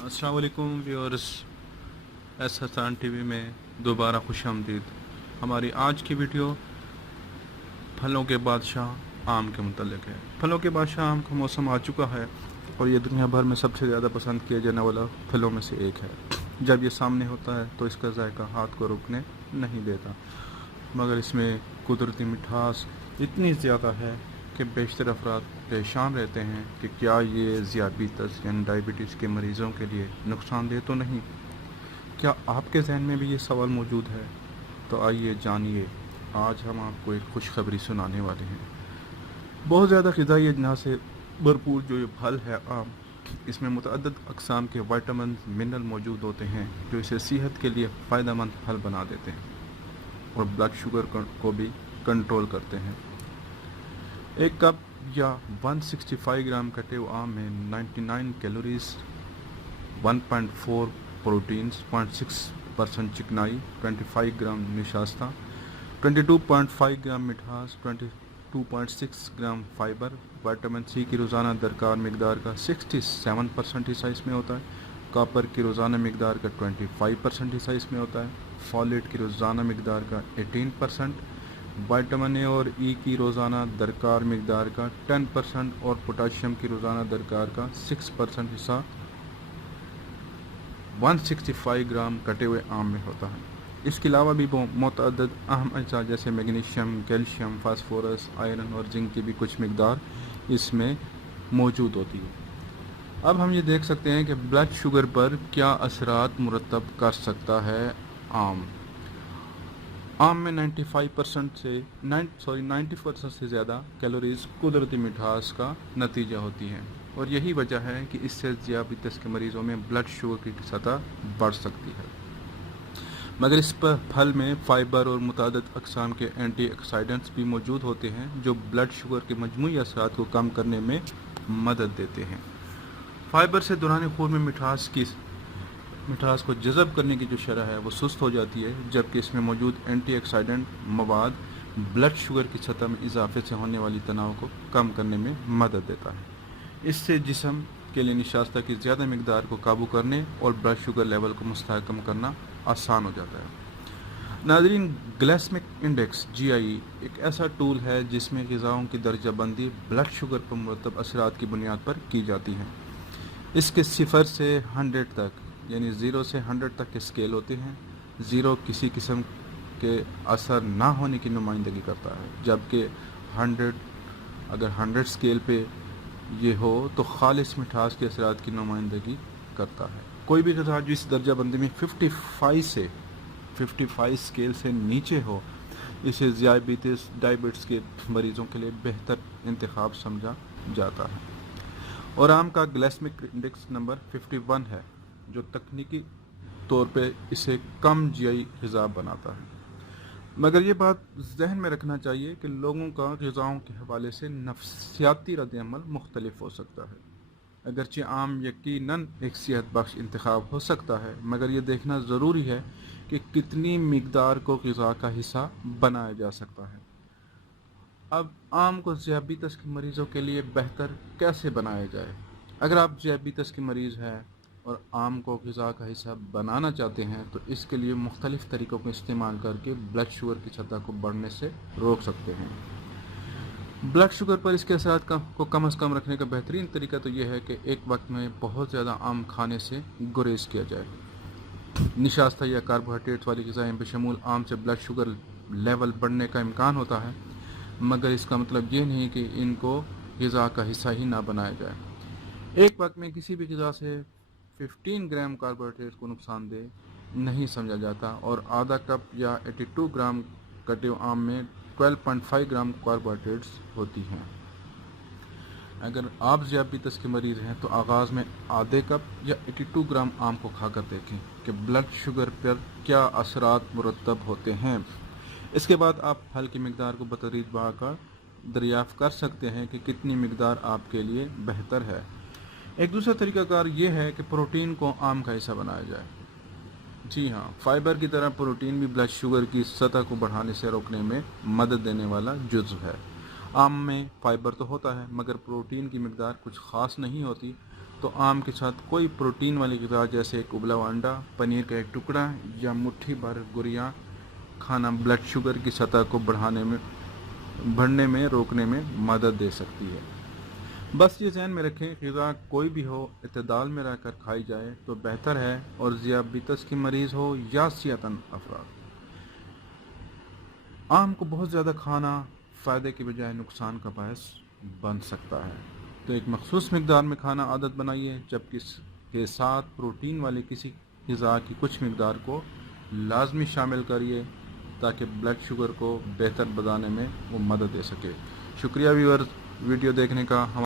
अस्सलाम वालेकुम viewers, S Hasan TV में दोबारा खुश आमदीद। हमारी आज की वीडियो फलों के बादशाह आम के मुतल्लिक़ है। फलों के बादशाह आम का मौसम आ चुका है और ये दुनिया भर में सबसे ज़्यादा पसंद किया जाने वाला फलों में से एक है। जब ये सामने होता है तो इसका जायका हाथ को रोकने नहीं देता, मगर इसमें कुदरती मिठास इतनी ज़्यादा है कि बेशतर अफराद परेशान रहते हैं कि क्या ये ज़ियाबीतस यानी डायबिटीज़ के मरीज़ों के लिए नुकसानदेह तो नहीं। क्या आपके जहन में भी ये सवाल मौजूद है? तो आइए जानिए, आज हम आपको एक खुशखबरी सुनाने वाले हैं। बहुत ज़्यादा ग़िज़ाई अजनास से भरपूर जो ये फल है आम, इसमें मुतअद्दिद अक़साम के विटामिन मिनरल मौजूद होते हैं जो इसे सेहत के लिए फ़ायदेमंद फल बना देते हैं और ब्लड शुगर को भी कंट्रोल करते हैं। एक कप या 165 ग्राम कटे हुए आम में 99 कैलोरीज, 1.4 प्रोटीन्स, 0.6% चिकनाई, 25 ग्राम निशास्ता, 22.5 ग्राम मिठास, 22.6 ग्राम फाइबर, विटामिन सी की रोज़ाना दरकार मकदार का 67% हिस्सा इसमें होता है, कॉपर की रोज़ाना मकदार का 25% हिस्सा इसमें होता है, फॉलेट की रोज़ाना मकदार का 18%, विटामिन ए और ई की रोज़ाना दरकार मकदार का 10% और पोटाशियम की रोज़ाना दरकार का 6% हिस्सा 165 ग्राम कटे हुए आम में होता है। इसके अलावा भी मुतअद्दिद अहम अज्जा जैसे मैग्नीशियम, कैल्शियम, फास्फोरस, आयरन और जिंक की भी कुछ मकदार इसमें मौजूद होती है। अब हम ये देख सकते हैं कि ब्लड शुगर पर क्या असरात मुरतब कर सकता है आम में 90% से ज़्यादा कैलोरीज कुदरती मिठास का नतीजा होती हैं और यही वजह है कि इससे ज़ियाबीतस के मरीज़ों में ब्लड शुगर की सतह बढ़ सकती है। मगर इस पर फल में फ़ाइबर और मुतअद्दिद अक़साम के एंटीऑक्सीडेंट्स भी मौजूद होते हैं जो ब्लड शुगर के मजमूई असरात को कम करने में मदद देते हैं। फ़ाइबर से दौरान खून में मिठास को जज़ब करने की जो शरह है वो सुस्त हो जाती है, जबकि इसमें मौजूद एंटीऑक्सीडेंट मवाद ब्लड शुगर की सतह में इजाफे से होने वाली तनाव को कम करने में मदद देता है। इससे जिस्म के लिए निशास्ता की ज़्यादा मकदार को काबू करने और ब्लड शुगर लेवल को मुस्तहकम करना आसान हो जाता है। नाज़रीन, ग्लाइसेमिक इंडेक्स GI एक ऐसा टूल है जिसमें ग़िज़ाओं की दर्जा बंदी ब्लड शुगर पर मुरतब असरात की बुनियाद पर की जाती है। इसके 0 से 100 तक यानी 0 से 100 तक के स्केल होते हैं। 0 किसी किस्म के असर ना होने की नुमाइंदगी करता है, जबकि 100 अगर 100 स्केल पे ये हो तो खालिस मिठास के असरात की नुमाइंदगी करता है। कोई भी ग़िज़ा जो इस दर्जा बंदी में 55 स्केल से नीचे हो, इसे डायबिटीज़ के मरीज़ों के लिए बेहतर इंतखाब समझा जाता है। और आम का ग्लाइसेमिक इंडेक्स नंबर 51 है, जो तकनीकी तौर पे इसे कम GI ग़िज़ा बनाता है। मगर ये बात जहन में रखना चाहिए कि लोगों का ग़िज़ाओं के हवाले से नफ्सियाती रद्द-ए-अमल मुख्तलिफ हो सकता है। अगरचे आम यकीनन एक सेहत बख्श इंतखाब हो सकता है, मगर ये देखना ज़रूरी है कि कितनी मिकदार को ग़िज़ा का हिस्सा बनाया जा सकता है। अब आम को ज़ियाबीतस के मरीज़ों के लिए बेहतर कैसे बनाया जाए? अगर आप ज़ियाबीतस के मरीज़ हैं और आम को ग़िज़ा का हिस्सा बनाना चाहते हैं तो इसके लिए मुख्तलिफ़ तरीक़ों का इस्तेमाल करके ब्लड शुगर की सतह को बढ़ने से रोक सकते हैं। ब्लड शुगर पर इसके असरात को कम से कम रखने का बेहतरीन तरीका तो यह है कि एक वक्त में बहुत ज़्यादा आम खाने से गुरेज किया जाए। निशास्ता या कार्बोहाइड्रेट वाली ग़िज़ाएँ बशमूल आम से ब्लड शुगर लेवल बढ़ने का इम्कान होता है, मगर इसका मतलब ये नहीं कि इनको ग़िज़ा का हिस्सा ही ना बनाया जाए। एक वक्त में किसी भी ग़िज़ा से 15 ग्राम कार्बोहाइड्रेट को नुकसानदेह नहीं समझा जाता और आधा कप या 82 ग्राम कटे हुए आम में 12.5 ग्राम कार्बोहाइड्रेट्स होती हैं। अगर आप ज़ियाबीतस के मरीज़ हैं तो आगाज़ में आधे कप या 82 ग्राम आम को खाकर देखें कि ब्लड शुगर पर क्या असरात मुरतब होते हैं। इसके बाद आप फल की मकदार को बतदरीज बढ़ाकर दरियाफ़्त कर सकते हैं कि कितनी मकदार आपके लिए बेहतर है। एक दूसरा तरीक़ाकार ये है कि प्रोटीन को आम का हिस्सा बनाया जाए। जी हाँ, फ़ाइबर की तरह प्रोटीन भी ब्लड शुगर की सतह को बढ़ाने से रोकने में मदद देने वाला जुज़्व है। आम में फ़ाइबर तो होता है, मगर प्रोटीन की मकदार कुछ ख़ास नहीं होती تو آم کے ساتھ کوئی پروٹین والی غذا جیسے ایک ابلا ہوا انڈا، پنیر کا ایک ٹکڑا یا مٹھی بھر گوریاں کھانا بلڈ شوگر کی سطح کو بڑھنے میں روکنے میں مدد دے سکتی ہے۔ بس یہ ذہن میں رکھیں، غذا کوئی بھی ہو اعتدال میں رہ کر کھائی جائے تو بہتر ہے، اور ذیابیطس کی مریض ہو یا صحتمند افراد۔ آم کو بہت زیادہ کھانا فائدے کی بجائے نقصان کا باعث بن سکتا ہے، تو ایک مخصوص مقدار میں کھانا عادت بنائیے، جبکہ اس کے ساتھ پروٹین والی کسی غذا کی کچھ مقدار کو لازمی شامل کریے تاکہ بلڈ شوگر کو بہتر بنانے میں وہ مدد دے سکے۔ شکریہ ویورز، ویڈیو دیکھنے کا۔